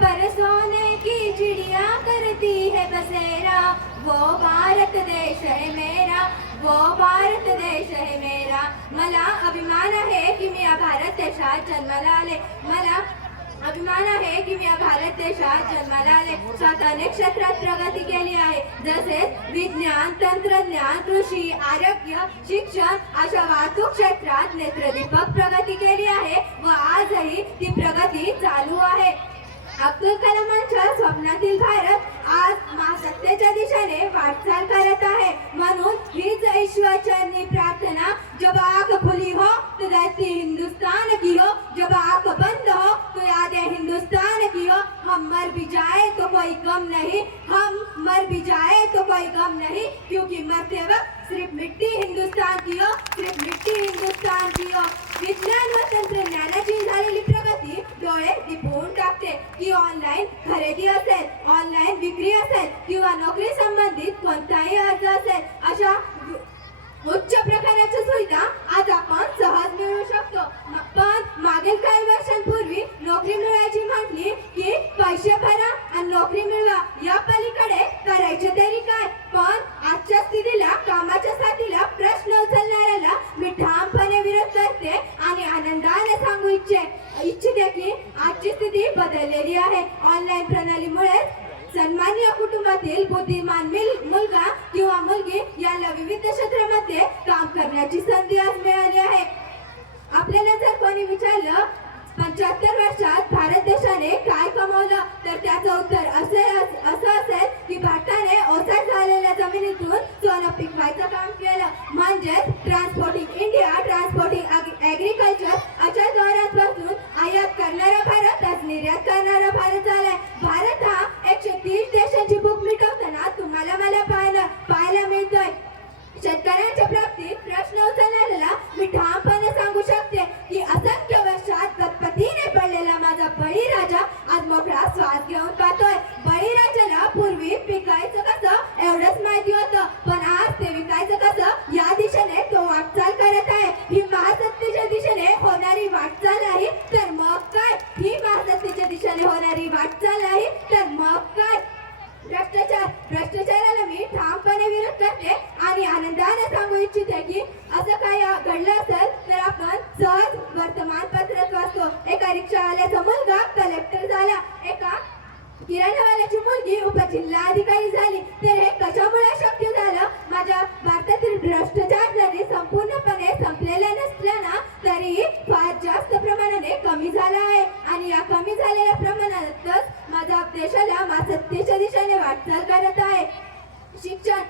पर सोने की चिड़िया करती है बसेरा, वो भारत देश है मेरा, वो भारत देश है मेरा. मला अभिमान आहे की मी या भारत देशात जन्माला आले. मला अभिमान आहे की मी या भारत देशात जन्माला आले. स्वतः अनेक क्षेत्रात प्रगती केली आहे, जसे विज्ञान, तंत्रज्ञान, कृषी, आरोग्य, शिक्षण अशा वाहतूक क्षेत्रात नेत्रदीपक प्रगती केली आहे व आजही ती प्रगती चालू आहे. अब्दुल कलामांच्या स्वप्नातील भारत आज महासत्तेच्या दिशेने वाटचाल करत आहे. म्हणून हीच ईश्वरचरणी प्रार्थना, जब आँख खुली हो तो धरती हिंदुस्तान की हो, जब आँख बंद हो तो यादें हिंदुस्तान की हो. हम मर भी जाए तो कोई गम नहीं, हम मर भी जाए तो कोई गम नहीं, क्योंकि मरते वक्त सिर्फ मिट्टी हिंदुस्तान की हो, सिर्फ मिट्टी हिंदुस्तान की हो. विज्ञान व तंत्रज्ञानाची झालेली प्रगती डोळे दिपवून टाकते की ऑनलाईन खरेदी असेल, ऑनलाईन विक्री असेल किंवा नोकरी संबंधित कोणताही अर्ज असेल, अशा उच्च प्रकारच्या सुविधा आज आपण सहज मिळवू शकतो. पण मागील काही वर्षांपूर्वी नोकरी मिळवायची म्हटली की पैसे भरा आणि नोकरी मिळवा, या पलीकडे करायचे तरी काय. पण आजच्या स्थितीला, कामाच्या साथीला प्रश्न उचलणाऱ्याला मी ठामपणे विरोध करते आणि आनंदाने सांगू इच्छिते की आजची स्थिती बदललेली आहे. ऑनलाईन प्रणालीमुळे सन्माननीय कुटुंबातील बुद्धिमान मुलगा किंवा मुलगी यांना विविध क्षेत्रामध्ये काम करण्याची संधी आज मिळाली आहे. आपल्याला जर कोणी विचारलं 75 वर्षात भारत देशाने काय कमावलं, तर त्याचं उत्तर असं असेल की भारताने ओसाड झालेल्या जमिनीतून सोनं पिकवायचं काम केलं. म्हणजेच ट्रान्सपोर्टिंग इंडिया, ट्रान्सपोर्टिंग ॲग्रिकल्चर अशा धोरणापासून आयात करणारा भारत आज निर्यात करणारा भारत झालाय. भारत हा 130 देशांची भूक मिटवताना तुम्हाला मला पाहायला मिळतोय. शेतकऱ्यांच्या बाबतीत प्रश्न उचलणाऱ्याला मी ठामपणे सांगू शकते की असंख्य वर्षात गतपतीने पडलेला माझा बळीराजा आज मोकळा श्वास घेऊन पाहतोय. बळीराजाला पूर्वी पिकायचं कसं एवढंच माहिती होतं, पण आज ते विकायचं कसं या दिशेने तो वाटचाल करत आहे. ही महासत्तेच्या दिशेने होणारी वाटचाल आहे, तर मग काय. ही महासत्तेच्या दिशेने होणारी वाटचाल आहे, तर मग काय. भ्रष्टाचाराला मी ठामपणे विरोध करते आणि आनंदाने सांगू इच्छिते की असं काही घडलं असेल तर आपण सहज वर्तमानपत्रात वाचतो. एका रिक्षावाल्याचा मुलगा कलेक्टर झाला, एका किराणावाल्याची मुलगी उपजिल्हाधिकारी झाली. तर हे कशामुळे शक्य झालं. माझ्या भारतातील भ्रष्टाचार जरी संपूर्णपणे संपलेला नसल्याना तरी फार जास्त प्रमाणाने कमी झाला आहे आणि या कमी झालेल्या प्रमाणातच माझ्या देशाला महासत्तेच्या दिशेने वाटचाल करत आहे. शिक्षण